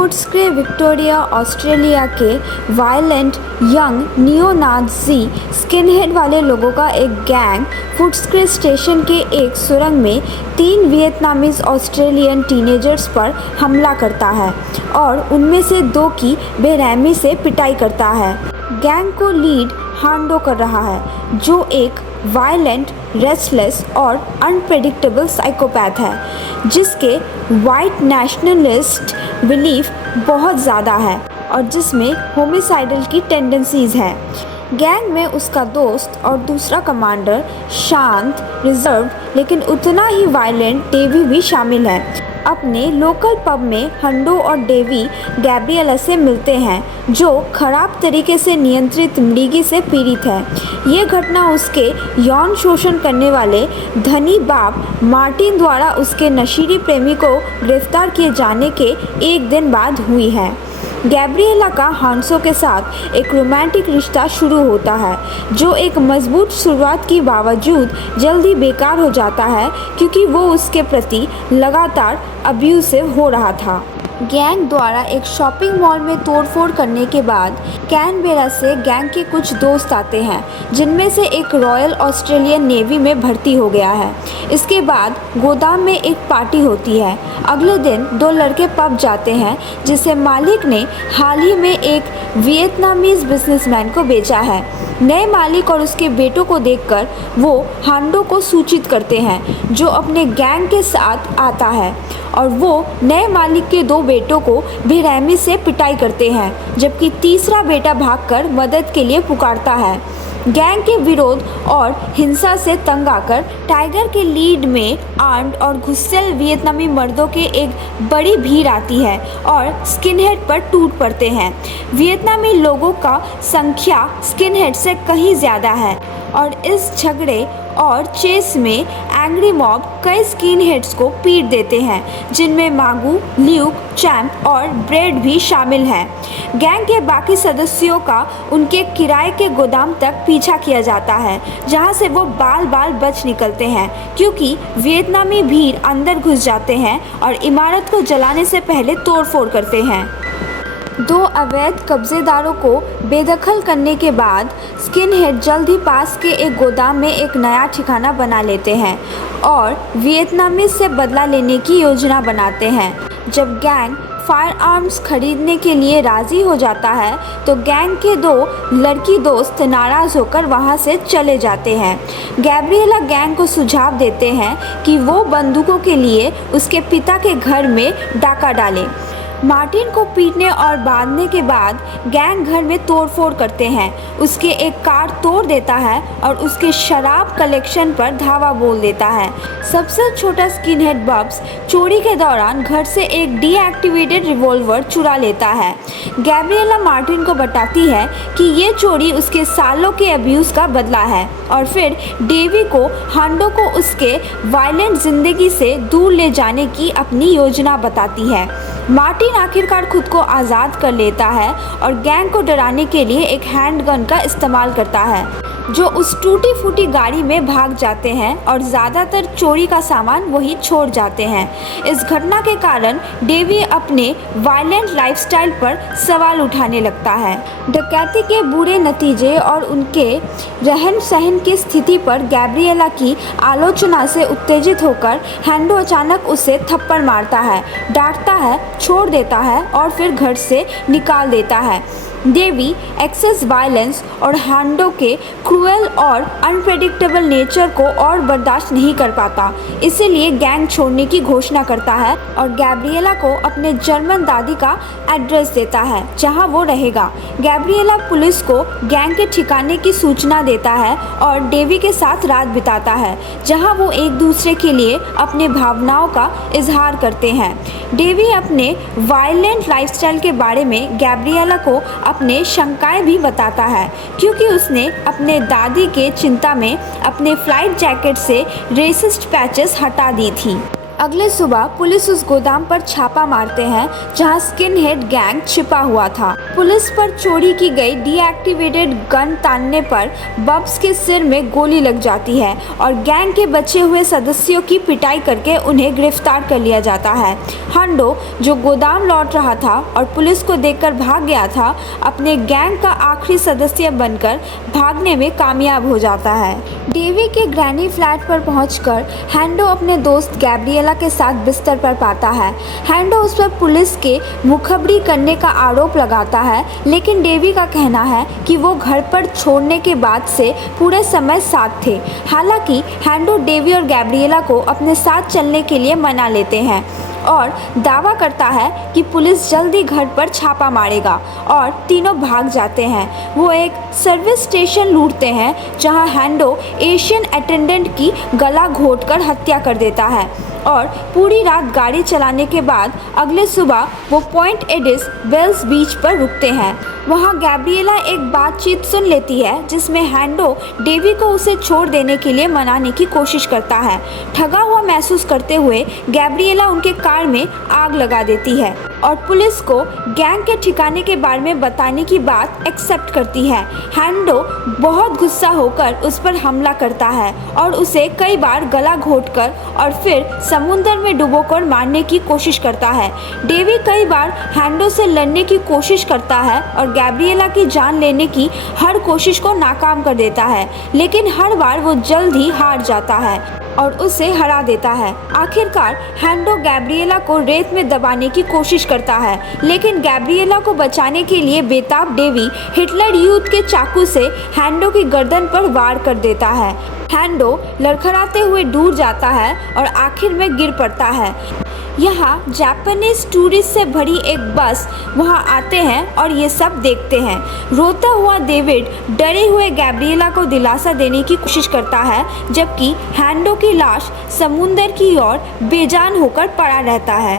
फुट्सक्रे Victoria Australia के violent young neo-Nazi skinhead वाले लोगों का एक गैंग फुट्सक्रे स्टेशन के एक सुरंग में 3 वियतनामीज ऑस्ट्रेलियन टीनेजर्स पर हमला करता है और उनमें से 2 की बेरहमी से पिटाई करता है। गैंग को लीड हांडो कर रहा है, जो एक वायलेंट, रेस्टलेस और अनप्रेडिक्टेबल साइकोपैथ है जिसके वाइट नेशनलिस्ट बिलीफ बहुत ज़्यादा है और जिसमें होमिसाइडल की टेंडेंसीज हैं। गैंग में उसका दोस्त और दूसरा कमांडर शांत, रिजर्व्ड लेकिन उतना ही वायलेंट डेवी भी शामिल है। अपने लोकल पब में हंडो और डेवी गैब्रिएला से मिलते हैं जो खराब तरीके से नियंत्रित मृगी से पीड़ित है। ये घटना उसके यौन शोषण करने वाले धनी बाप मार्टिन द्वारा उसके नशीली प्रेमी को गिरफ्तार किए जाने के एक दिन बाद हुई है। गैब्रिएला का हांसो के साथ एक रोमांटिक रिश्ता शुरू होता है जो एक मजबूत शुरुआत के बावजूद जल्दी बेकार हो जाता है क्योंकि वो उसके प्रति लगातार अब्यूसिव हो रहा था। गैंग द्वारा एक शॉपिंग मॉल में तोड़फोड़ करने के बाद कैनबेरा से गैंग के कुछ दोस्त आते हैं जिनमें से एक रॉयल ऑस्ट्रेलियन नेवी में भर्ती हो गया है। इसके बाद गोदाम में एक पार्टी होती है। अगले दिन 2 लड़के पब जाते हैं जिसे मालिक ने हाल ही में एक वियतनामीज बिजनेसमैन को बेचा है। नए मालिक और उसके बेटों को देखकर वो हांडो को सूचित करते हैं जो अपने गैंग के साथ आता है और वो नए मालिक के 2 बेटों को बेरहमी से पिटाई करते हैं जबकि तीसरा बेटा भागकर मदद के लिए पुकारता है। गैंग के विरोध और हिंसा से तंग आकर टाइगर के लीड में आर्म्ड और गुस्सैल वियतनामी मर्दों के एक बड़ी भीड़ आती है और स्किनहेड पर टूट पड़ते हैं। वियतनामी लोगों का संख्या स्किनहेड से कहीं ज़्यादा है और इस झगड़े और चेस में एंग्री मॉब कई स्किनहेड्स को पीट देते हैं जिनमें मागू, ल्यूक, चैंप और ब्रेड भी शामिल हैं। गैंग के बाकी सदस्यों का उनके किराए के गोदाम तक पीछा किया जाता है जहां से वो बाल बाल बच निकलते हैं क्योंकि वियतनामी भीड़ अंदर घुस जाते हैं और इमारत को जलाने से पहले तोड़फोड़ करते हैं। 2 अवैध कब्जेदारों को बेदखल करने के बाद स्किनहेड जल्द ही पास के एक गोदाम में एक नया ठिकाना बना लेते हैं और वियतनामीज से बदला लेने की योजना बनाते हैं। जब गैंग फायर आर्म्स खरीदने के लिए राज़ी हो जाता है तो गैंग के 2 लड़की दोस्त नाराज़ होकर वहां से चले जाते हैं। गैब्रिएला गैंग को सुझाव देते हैं कि वो बंदूकों के लिए उसके पिता के घर में डाका डालें। मार्टिन को पीटने और बांधने के बाद गैंग घर में तोड़फोड़ करते हैं, उसके एक कार तोड़ देता है और उसके शराब कलेक्शन पर धावा बोल देता है। सबसे छोटा स्किनहेड बब्स चोरी के दौरान घर से एक डीएक्टिवेटेड रिवॉल्वर चुरा लेता है। गैब्रिएला मार्टिन को बताती है कि ये चोरी उसके सालों के अब्यूज़ का बदला है और फिर डेवी को हांडो को उसके वायलेंट ज़िंदगी से दूर ले जाने की अपनी योजना बताती है। मार्टिन आखिरकार खुद को आज़ाद कर लेता है और गैंग को डराने के लिए एक हैंडगन का इस्तेमाल करता है जो उस टूटी फूटी गाड़ी में भाग जाते हैं और ज़्यादातर चोरी का सामान वहीं छोड़ जाते हैं। इस घटना के कारण डेवी अपने वायलेंट लाइफस्टाइल पर सवाल उठाने लगता है। डकैती के बुरे नतीजे और उनके रहन सहन की स्थिति पर गैब्रिएला की आलोचना से उत्तेजित होकर हैंडो अचानक उसे थप्पड़ मारता है, डांटता है, छोड़ देता है और फिर घर से निकाल देता है। डेवी एक्सेस वायलेंस और हांडो के क्रूएल और अनप्रेडिक्टेबल नेचर को और बर्दाश्त नहीं कर पाता, इसीलिए गैंग छोड़ने की घोषणा करता है और गैब्रिएला को अपने जर्मन दादी का एड्रेस देता है जहां वो रहेगा। गैब्रिएला पुलिस को गैंग के ठिकाने की सूचना देता है और डेवी के साथ रात बिताता है जहां वो एक दूसरे के लिए अपने भावनाओं का इजहार करते हैं। डेवी अपने वायलेंट लाइफस्टाइल के बारे में गैब्रिएला को अपने शंकाएं भी बताता है क्योंकि उसने अपने दादी के चिंता में अपने फ्लाइट जैकेट से रेसिस्ट पैचेस हटा दी थी। अगले सुबह पुलिस उस गोदाम पर छापा मारते हैं जहां स्किनहेड गैंग छिपा हुआ था। पुलिस पर चोरी की गई डीएक्टिवेटेड गन तानने पर बब्स के सिर में गोली लग जाती है और गैंग के बचे हुए सदस्यों की पिटाई करके उन्हें गिरफ्तार कर लिया जाता है। हंडो, जो गोदाम लौट रहा था और पुलिस को देखकर भाग गया था, अपने गैंग का आखिरी सदस्य बनकर भागने में कामयाब हो जाता है। डेवी के ग्रैनी फ्लैट पर पहुंचकर हैंडो अपने दोस्त गैब्रिएला के साथ बिस्तर पर पाता है। हैंडो उस पर पुलिस के मुखबिरी करने का आरोप लगाता है, लेकिन डेवी का कहना है कि वो घर पर छोड़ने के बाद से पूरे समय साथ थे। हालांकि हैंडो डेवी और गैब्रिएला को अपने साथ चलने के लिए मना लेते हैं और दावा करता है कि पुलिस जल्दी घर पर छापा मारेगा और तीनों भाग जाते हैं। वो एक सर्विस स्टेशन लूटते हैं जहां हैंडो एशियन अटेंडेंट की गला घोंटकर हत्या कर देता है और पूरी रात गाड़ी चलाने के बाद अगले सुबह वो पॉइंट एडिस बेल्स बीच पर रुकते हैं। वहाँ गैब्रिएला एक बातचीत सुन लेती है जिसमें हैंडो डेवी को उसे छोड़ देने के लिए मनाने की कोशिश करता है। ठगा हुआ महसूस करते हुए गैब्रिएला उनके कार में आग लगा देती है और पुलिस को गैंग के ठिकाने के बारे में बताने की बात एक्सेप्ट करती है। हैंडो बहुत गुस्सा होकर उस पर हमला करता है और उसे कई बार गला घोंटकर और फिर समुद्र में डुबोकर मारने की कोशिश करता है। डेवी कई बार हैंडो से लड़ने की कोशिश करता है और गैब्रिएला की जान लेने की हर कोशिश को नाकाम कर देता है, लेकिन हर बार वो जल्द ही हार जाता है और उसे हरा देता है। आखिरकार हैंडो गैब्रिएला को रेत में दबाने की कोशिश करता है, लेकिन गैब्रिएला को बचाने के लिए बेताब डेवी हिटलर यूथ के चाकू से हैंडो की गर्दन पर वार कर देता है। हैंडो लड़खड़ाते हुए दूर जाता है और आखिर में गिर पड़ता है। यहाँ जापानीज टूरिस्ट से भरी एक बस वहाँ आते हैं और ये सब देखते हैं। रोता हुआ डेविड डरे हुए गैब्रिएला को दिलासा देने की कोशिश करता है, जबकि हैंडो की लाश समुंदर की ओर बेजान होकर पड़ा रहता है।